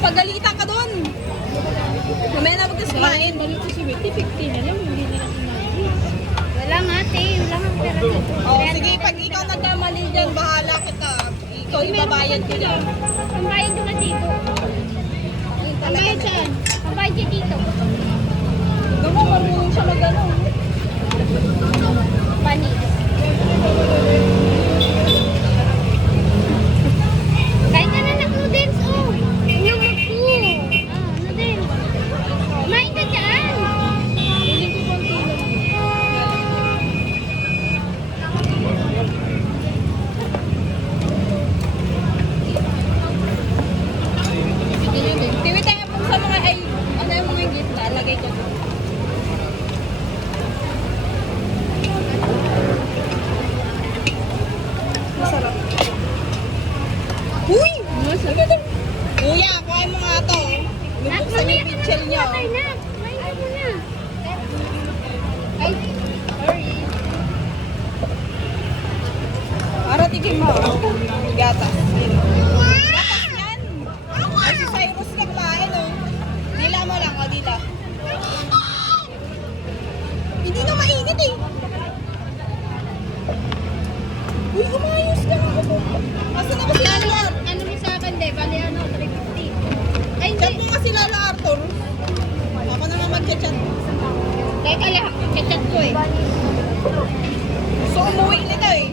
Mapagalitan ka doon. Mamaya na magkas kumain. Balito si Betty, 50 na lang, hindi nila kumain. Wala nga, te. Wala nga pera dito. Oh, sige, pag ikaw nagkamali dyan, bahala kita. Ikaw ibabayad ko dyan. Ang bayad ko na dito. Ang bayad saan? Ang bayad siya dito. Doon mo, marunong siya mag-ano. Panis. Kain ka na ng noodles, oh. Yung ako. Ah, noodles. Kumain ka dyan. Piling ko konti lang. Tiwi tayo po sa mga, ay, ano yung mga gift na, lagay ko doon. Masarap. Uy! Masarap. Kuya, kuhain mo nga to. Bubuksan yung pitchel niyo. Kumain na. Kumain ka muna. Ay, sorry. Para tigim mo. Gatas. Gatas yan. Ay, si Cyrus na kumain, oh. Dila mo lang, o dila. Hindi na mainit, eh. Uy, umayos ka nga ako. Asa na ba si Lalo? Ano mo sa akin, de? Bali ano, 350. Ay, Chat hindi. mo kasi Lalo Arthur. Ako naman mag-chat. Teka lang, chat ko eh. So, umuwi nito, eh.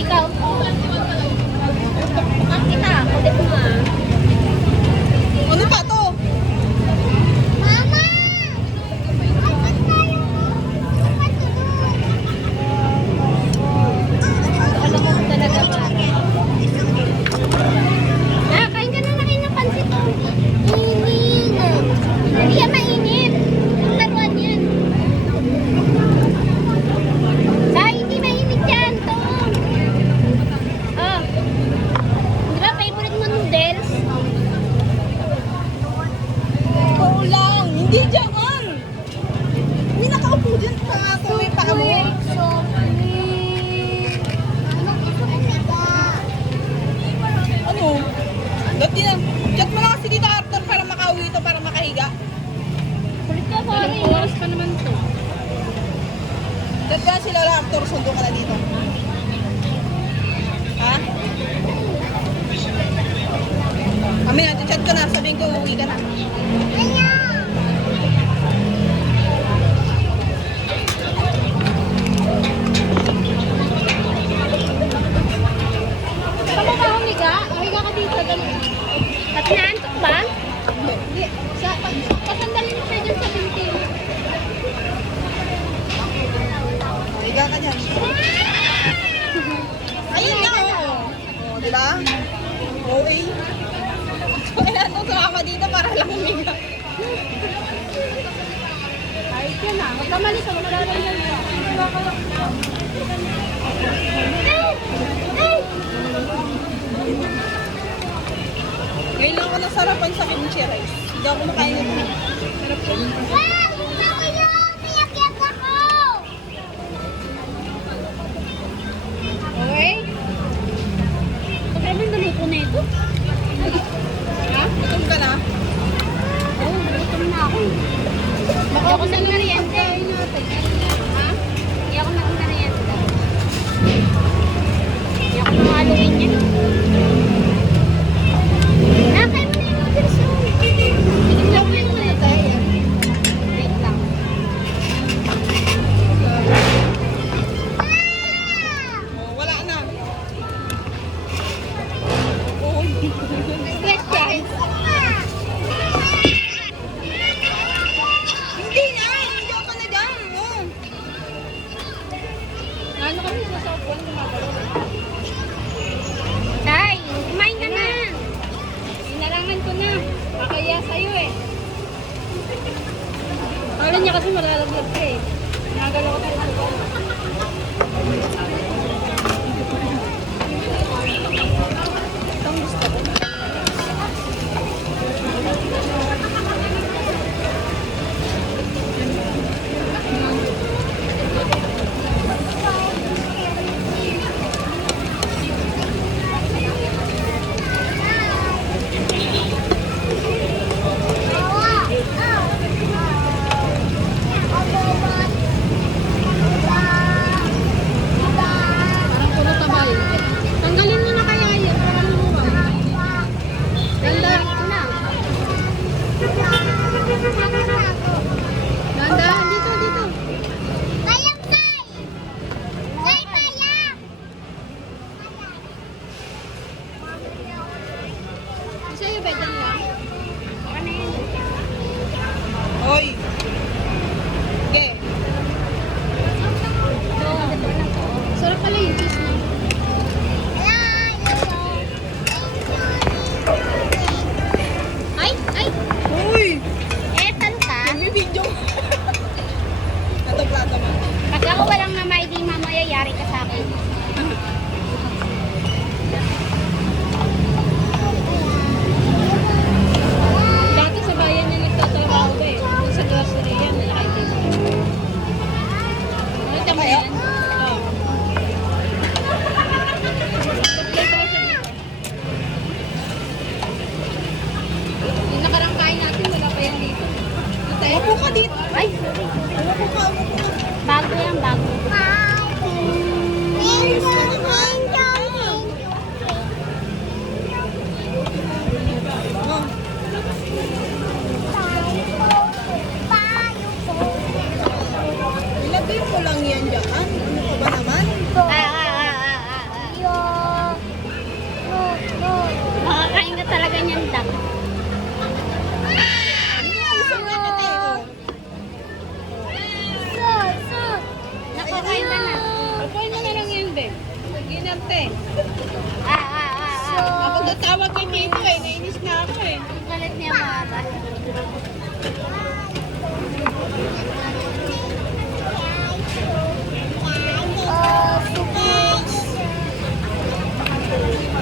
Ikaw? Kita, kulit mo ah. Ano pa to? Mama! Alam ko talaga ba? Ah, kain ka na lang ng pansit oh. Init. Hindi yan mainit. Ang laruan yan. Say, hindi mainit yan. To. Oh. Di ba favorite mo noodles? Oo lang. Hindi dyan. Hindi nakaupo dyan. Pangako may paa mo. Ano? Dati na. Chat mo na kasi dito Arthur para makauwi ito, para makahiga. Kulit ka pa Ilang oras pa naman to. Chat ka na si Lola Arthur, sundo ka na dito. Ha? Kami na, chat ko na. Sabihin ko, uwi ka na. Saan mo ba humiga? Humiga ka dito. At naantok ba? Hindi. Pasandalin mo siya dyan sa binti. Higa ka dyan. Ayun na, oo. Oo, diba? OA. Kaya ito sumama dito para lang humiga. Ay, yan na. Magkamali ka, maglalagyan ka. Ngayon lang ako nasarapan sa kimchi rice. Hindi ako makain ito. Sarap ko. Okay? Pagkaman naluto na ito? Ha? Gutom ka na? Oo, nalutom na ako. Baka ako ng meriente. Ha? Hindi ako ng meriente. Hindi ako ng Halloween yan. Nakay mo na yung noodles mo. Tigil lang mo yung tayo. Wait lang. Oh, wala na. Oo. Yes, guys. Hindi na! Hindi ako na dyan. Oh. Ano kami sa software gumagalaw? Tay, kumain ka na. Inalangan ko na. Kakaya sa'yo eh. Akala niya kasi malalaglag ka eh. Nagalaw ko tayo. tawag kay Tito eh. Nainis na ako eh. Ang galit niya mama.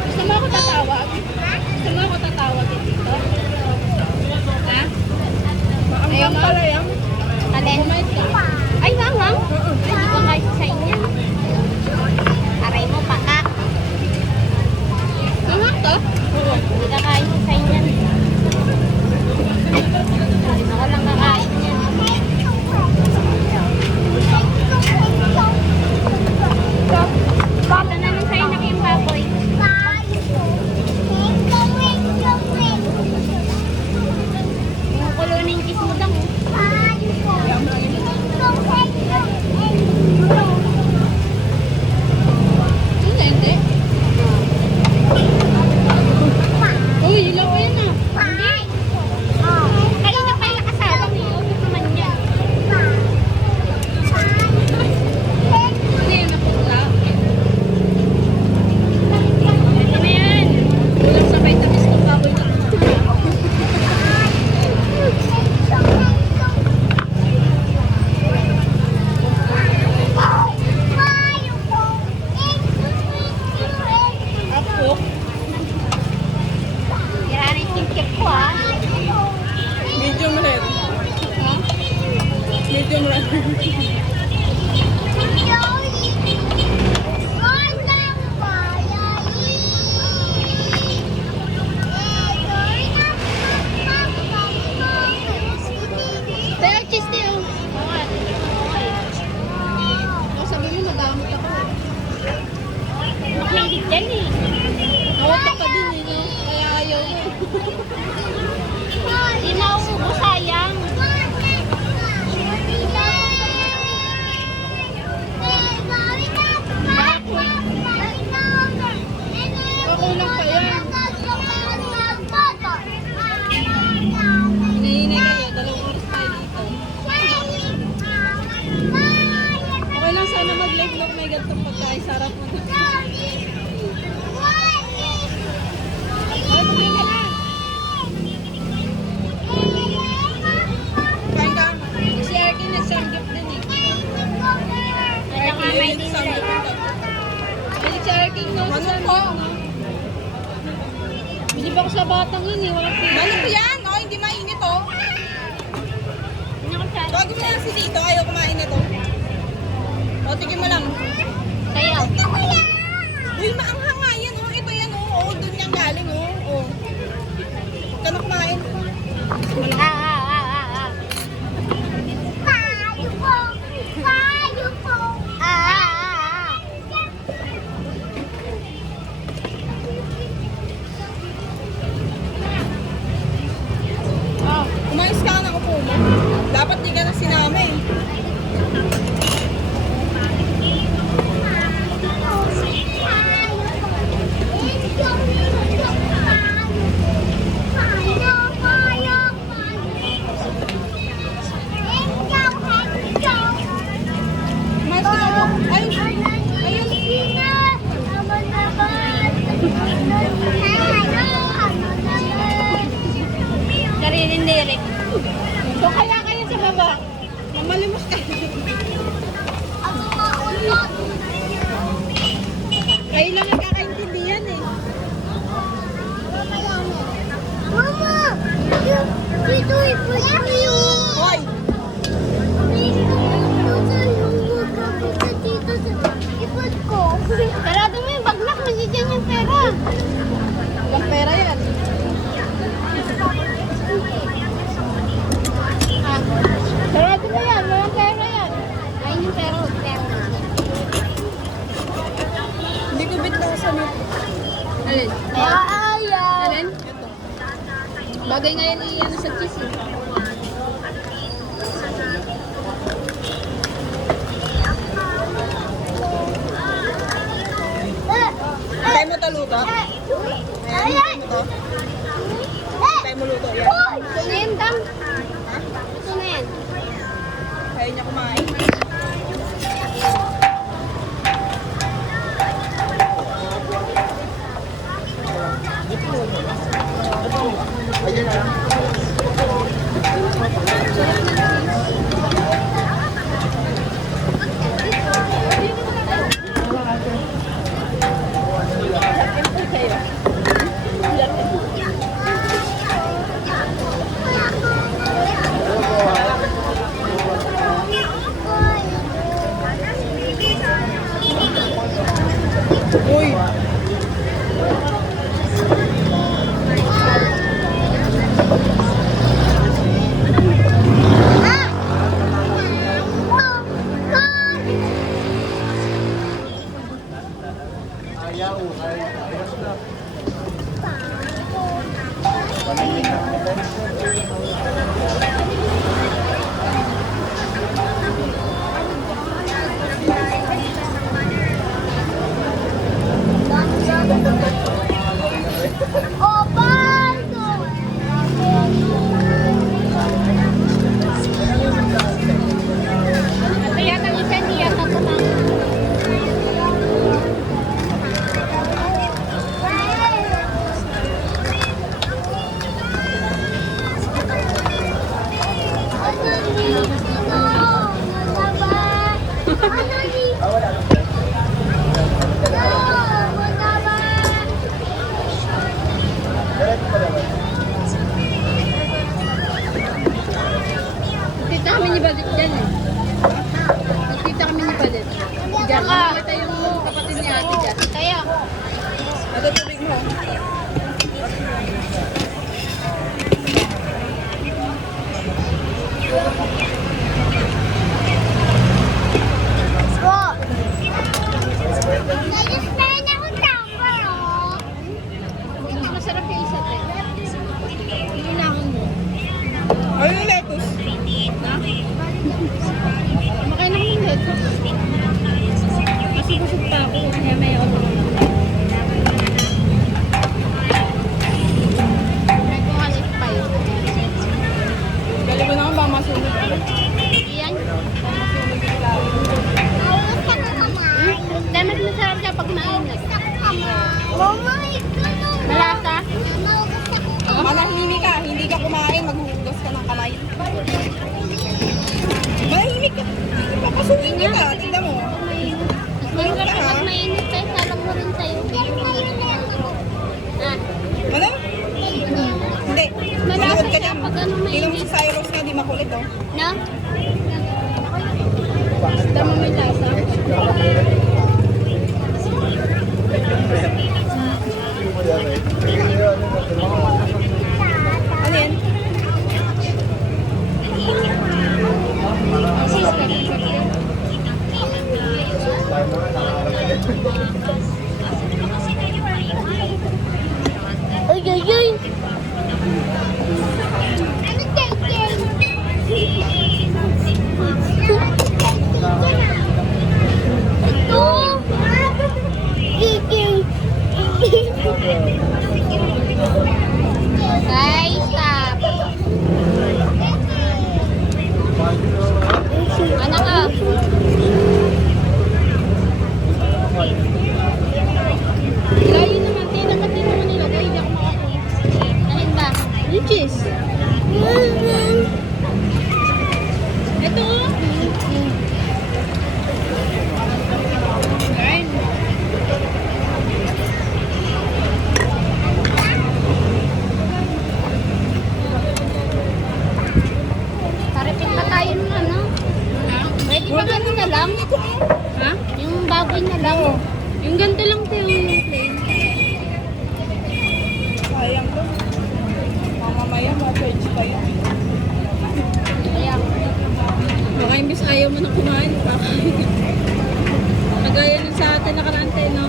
Gusto mo ako tatawag? Gusto mo ako tatawag kay Tito? Ha? Ayaw pala yan. Alin? Ay, mama. Ay, di ko kahit sa inyo. Aray mo, pakak. Mama to? Hindi ka kain sa inyo. Ako lang kakain yan. Ito na nung sa'yo na yung baboy. Yung kulunin kiss mo lang. Hindi. Uy, ilaw pa yan ah. Hindi. Kanina pa yung asawa mo. Huwag naman yan. Hindi, naputla. Ito na yan. Kulang sa vitamins ng baboy na. Ako? Yan yung kintik ko ah. Medium rare. Ha? Medium rare. Tayo, cheese tayo. Sabi mo, madamot ako. Makilig dyan eh. Nawatak ka din eh, no? Kaya ayaw mo. Hindi na uubo sayang. Makulang pa yan. Hinahinay kayo, 2 oras tayo dito. Okay lang sana mag-live look may gantong pagkain. Sarap mo. Ay, kumain ka na. Kain ka. Si Erkin nagsanggap din eh. Nagkamamay din Sanggol sila. ka. Bili si Erkin no? Ano Sa po? Bili ba ko sa batang yun eh? Walang pili. Ano po yan? Oh, hindi mainit oh. Tawagin mo na lang si Tito. Ayaw kumain nito. O, tigil mo lang. Sa'yo. Uy, maanghang nga yan oh. Ito yan oh. Oh, doon yan galing oh. Oh. Huwag ka na kumain. Umayos ka na upo mo. Dapat di ka na sinama eh. Umayos ka na upo. Ayun. Ayun. Narinindirik. So kaya kayo sa baba. Mamalimos kayo. Kayo lang ang kakaintindihan eh. Mama! Dito ipot kayo! Hoy! Ipot ko. Sarado mo yung baglak. Nandiyan yung pera. Walang pera yan. Sarado mo yan. Walang pera yan. Ayun yung pera. Pera. Hindi ko bitlasan ito. Alin? Ayaw! Alin? Bagay ngayon i-ano sa cheese eh. Hintay mo to luto. Ayan, hintay mo to. Hintay mo luto. Yan. Ito na yan, Dam. Ito na yan. Kaya niya kumain. Uy! Kaya nang isa niya na Kita kami ni Badit dyan eh. Nagkita kami ni Badit. Diyan ka. Kita yung kapatid ni ate dyan. Kaya. Ito tubig mo. Mas masarap yung isa te. Yung nahon mo. Ano yung lettuce? Makain ako ng lettuce. Kasi busog pa ako. Kaya may ako. May kung alit pa yun. Gali mo naman baka masunog. Iyan. Dami masarap siya pag mainit. Malasa. Manahimik ka, hindi ka kumain, maghuhugas ka ng kamay. Manahimik ka. Papasukin ka ba? Tignan mo. Masarap pag mainit tayo. Salang mo rin sa'yo. Ah. Ano? Hindi. Malasa Manood ka siya dyan. pag ano Tingnan mo si mainit. Cyrus nga, di makulit oh. No? Dami may lasa. Ano yan? Ay, ay, ay. Guys, stop. Anak ka. Layo naman. Dapat din naman nilagay. Hindi ako makakuha. Alin ba? Yung cheese. Ito oh. Kain. Paripin pa tayo ng ano? Ha? Pwede ba ano na lang? Ha? Yung baboy na lang. Yung ganito lang tayo yung plain. Sayang to. Mamamaya, ma-charge pa yun. Kaya, baka imbis ayaw mo na kumain, kakain. Kagaya nun sa atin nakarante, no?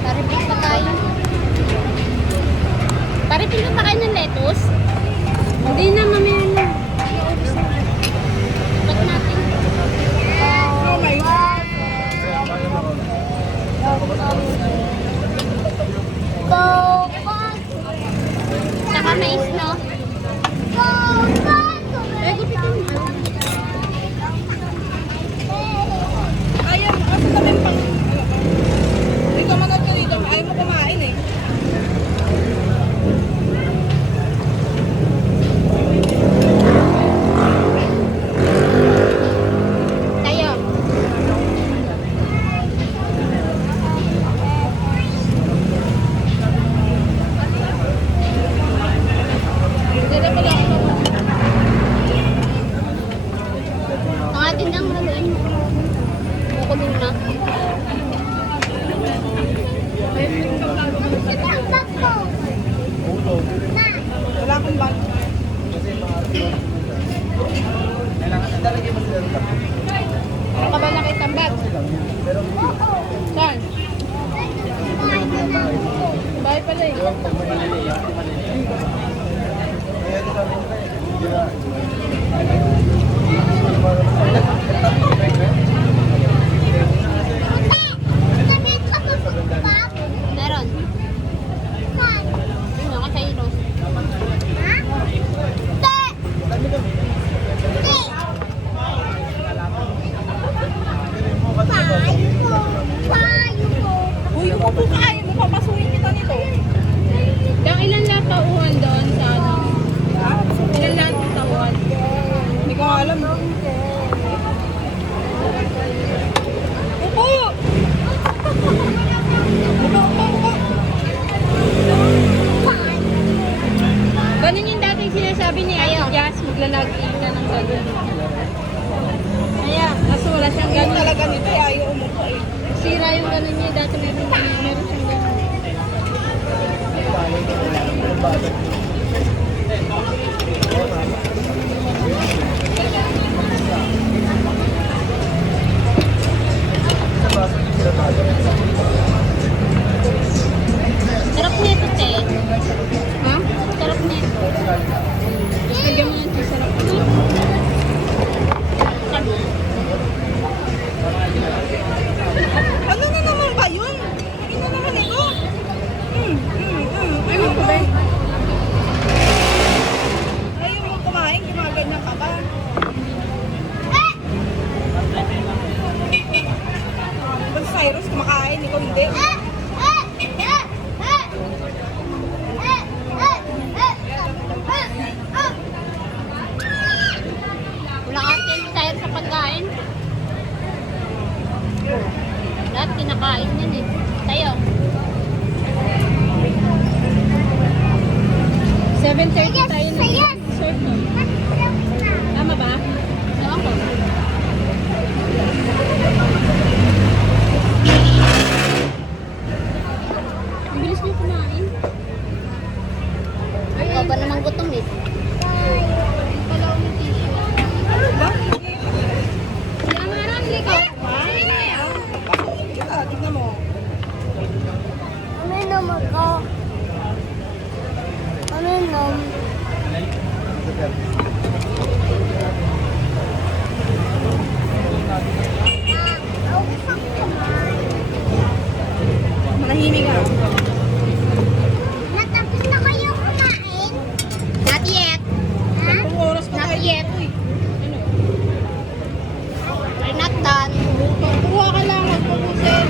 Paripin pa tayo. Paripin pa kayo ng lettuce? Hindi na, mamaya na. Ba't natin? Oh my God. Saka mais, no? Eh, gupitin mo. Ayan, kasi kami pang... Ikaw manood ka dito, ayaw mo kumain eh. Ang bag ko. Na. Wala akong bag. Ano ka ba nakitang bag? Oo. Saan? Bahay pala eh. Sabihin ka pa sa bag. Meron. Saan? Yun ako sa Iros. Ha? Te! Te! Payo ko. Payo ko. Uy, kung pupukain mo, papasuhin kita nito. Dang ilan lang tauhan doon sa ano? Ha? Ilan lang tauhan? Hindi ko alam. Upo! Upo! Ganun yung dati sinasabi ni Ate Jazz, maglalagi ka ng gano'n. Kaya, kaso wala siyang Ganun gano'n. talaga nito, eh, ayaw umupo eh. Sira yung gano'n niya, dati meron siyang gano'n. Sarap nito, te. Ha? Sarap nito. Lagyan mo yan sa sarap. Ano na naman ba yun? Ano na naman ito? Ano ba? Ayaw mo kumain, gumaganyan ka ba? Ba't si Cyrus kumakain, ikaw hindi? Wala kasi yung sayang sa pagkain. Lahat kinakain yan eh. Tayo. 7:30 tayo na dessert no? Tama ba? Ewan ko. Ang bilis niyo kumain. Ikaw ba naman gutom eh? Pala ulit tissue. Ano ba? Ang marang liko. Sino yan? Kita, tignan mo. Uminom ako. Uminom. Manahimik ka. Natapos na kayo kumain? Not yet. Ha? 10 oras pa Not tayo yet. dito eh. We're not done. Kuha ka lang, magpupusin.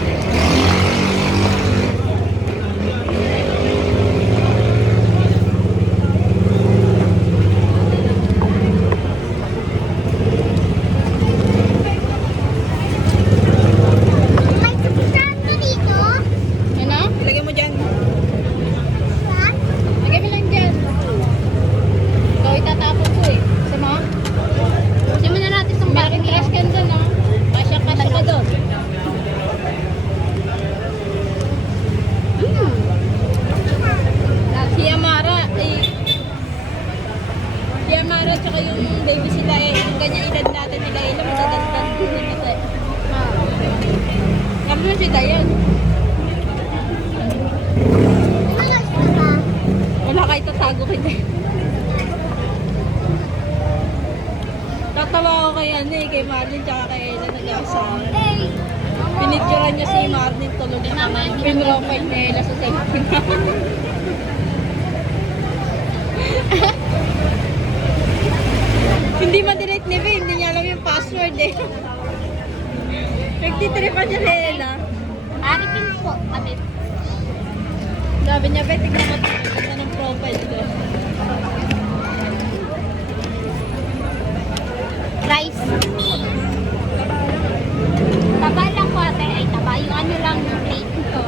May kapitan ka dito? Ano? Ilagay mo dyan. Ha? Lagay mo lang dyan. Ikaw itatapon ko eh. Gusto mo? Gusto mo na natin itong malaking trash can doon, no? Kasya ka doon. Si Amara, si Amara tsaka yung baby sila eh, yung ganyan edad natin nila, ilang matagandang din nila tayo. Sabi mo si Dayan. Alas ka ba? Wala kayo tatago kay Dayan. Tatawa ko kay ano eh, kay Marlene tsaka kay Ella nag-asawa. Hey! Pinicturean niya si Marlene tulog na naman. Pinrofile niya Ella sa cellphone. Hindi ma-delete ni Faye, hindi niya alam yung password eh. Nagtitripan niya kay Ella. Aripin po kami. Sabi niya, Faye, tignan mo ito ng profile ko. Rice. Taba lang po ate. Ay, taba. Yung ano lang, yung plate ko.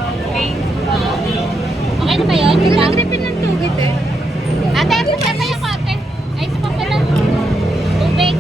Okay na ba yun? Hindi lang. Nag-refill ng tubig eh. Ate, pasabay ako ate. Ay, isa pa pala. Tubig.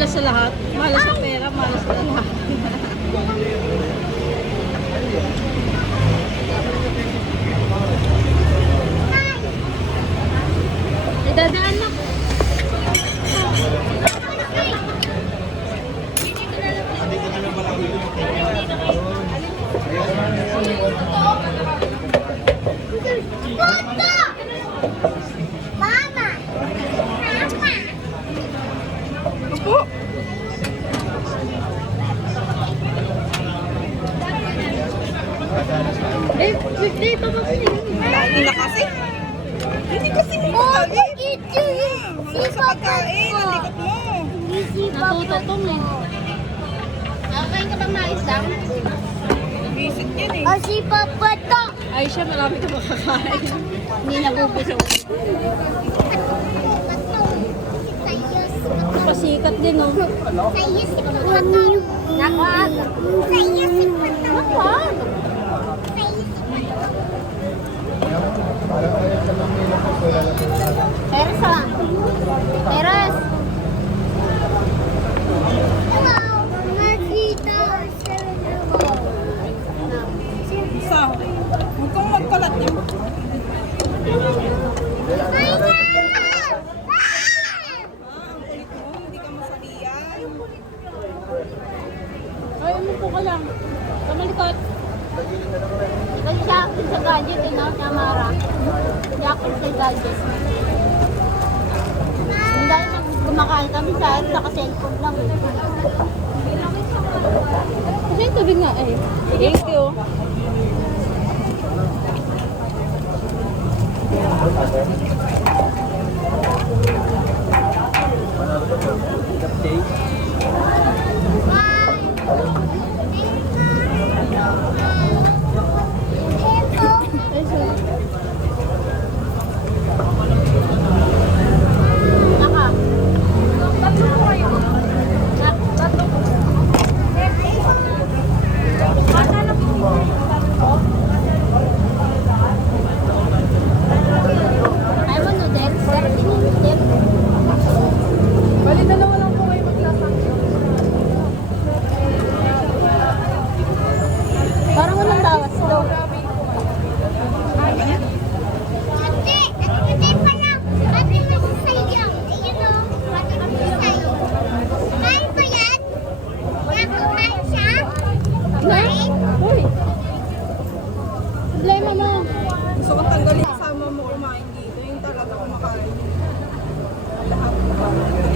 Malas sa lahat. Malas sa pera, malas sa lahat. Idadaan na ko. Mama! Mama! Opo. Eh, 50 pa ba kasi? Lagi na kasi. Hindi kasi mo lagi. Wala sa pagkain. Ang likot mo. Natututong eh. Okay ka bang mais lang? Visit yan eh. Kasi papa to! Ay siya, marami ka makakain. Hindi nabubusog. Pasikat din oh. Saya si papa to! Nakag! Saya si papa to! Nakag! Teres ah. Teres. Wow! Nakita! Isa. Huwag kang magkalat niya. Ay na! Ang kulit mo. Hindi ka masaliyan. Ay, umupo ka lang. Kamalikot. Kasi siya active sa gadget eh, no? Siya Mara. Siya active sa gadget. Hindi dahil nang kumakain kami sa akin, naka-cellphone lang eh. Kasi yung tubig nga eh. Thank you. Ay, sorry. Naka. Tatlo po kayo. Tatlo po. Bata na po. Ayaw mo noodles? Sarap din yung noodles. Bali, dalawa lang po kayo magkakasya. Parang walang tawas to. Ate! Ate pa lang! Ate masasaya! Ayun o! Ate masasaya! Kain ba yan? Nakakain siya? Kain? Uy! Problema mo. Gusto ko tanggalin kasama mo kumain dito. Yung talaga kumakain.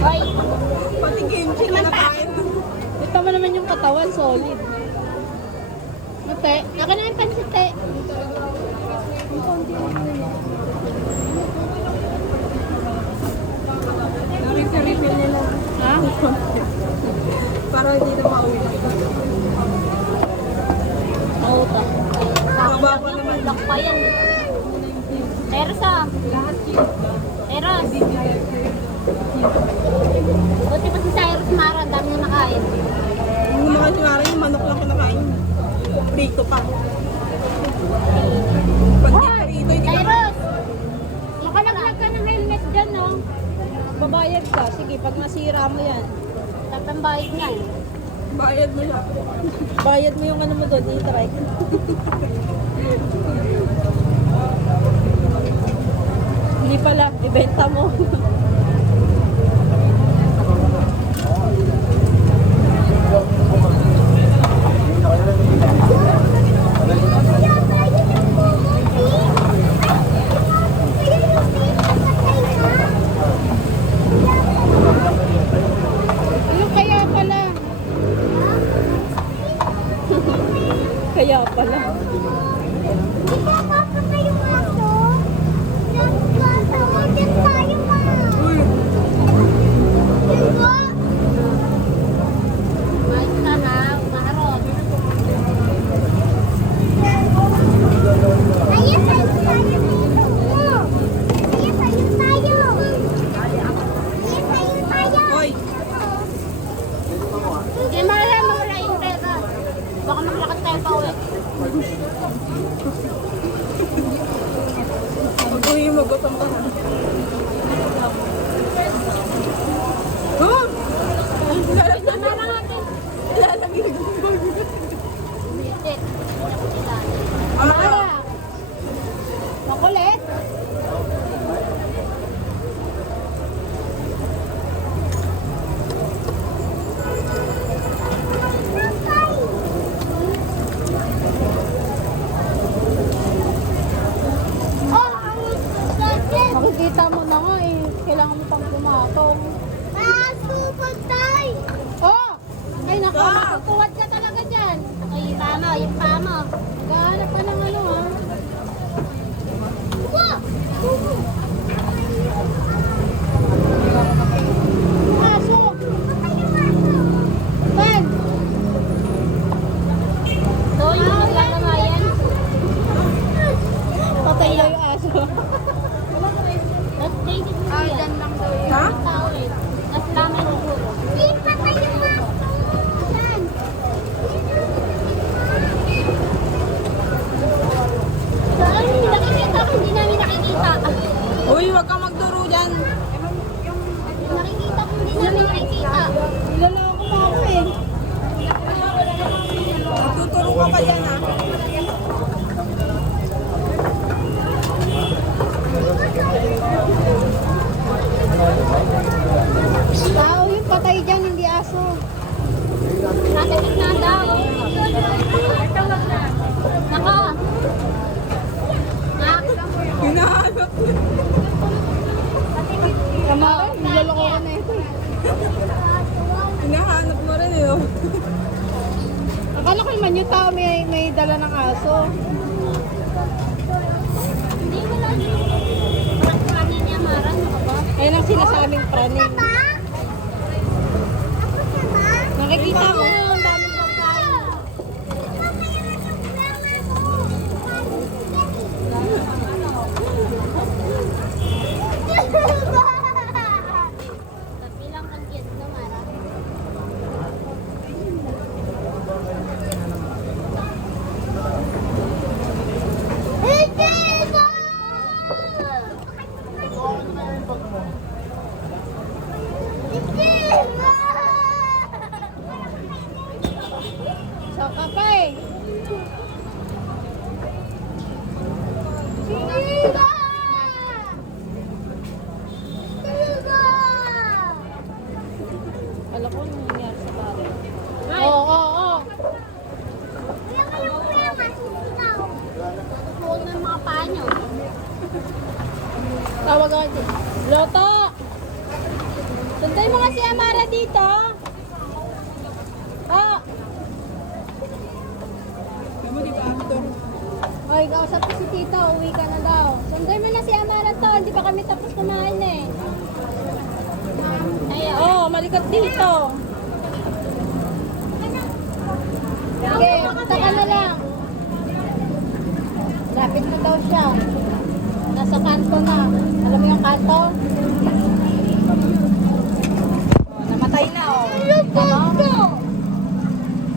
Hoy! Pati kimchi na nakain. Ito mo naman yung katawan, solid. Mate, naka na yung pansit eh. Na-refill nila. Ha? Para hindi na mauwi. Oo ta. Baba pa naman. Lock pa yan. Teres ah. Teres. Buti pa si Cyrus Mara, ang dami na nakain. Yung mga sinara yung manok lang kinakain. Prito pa. Pag di prito, hindi ka Cyrus! Nakalaglag ka ng helmet dyan, no? Babayad ka. Sige, pag nasira mo yan. Tatang bayad nga eh. bayad mo siya. Bayad mo yung ano mo doon, i-try. Hindi pala, ibenta mo. Ano kaya pala? Kaya pala. Di ba papatay yung aso? Nagkatawa din tayo, ma. patay dyan, hindi aso. Nasa gitna daw. Naka. Hinahanap. Kamara, nilaloko ko na ito. Hinahanap mo rin eh. Oh. Akala ko naman yung tao may dala ng aso. Hindi ko lang. Praning niya, Mara. Ayun ang sinasabing praning. Nakikita mo yung daming pagkain. Bilang kang cute na, Mara. Saka pa eh. Alam ko anong nangyari sa bata. Oo. Huwag na yung mga paa nyo. Tawag ako dito. Loto! Sunday mo nga si Amara dito. Oh! Alam mo, di ba after? Oy, kausap ko si Tito. Uwi ka na daw. Sunday mo na si Amara to. Hindi pa kami tapos kumain eh. Ayaw. Oh, malikot dito. Sige, punta ka na lang. Lapit na daw siya. Nasa kanto na. Alam mo yung kanto? Oh, namatay na oh. Ano?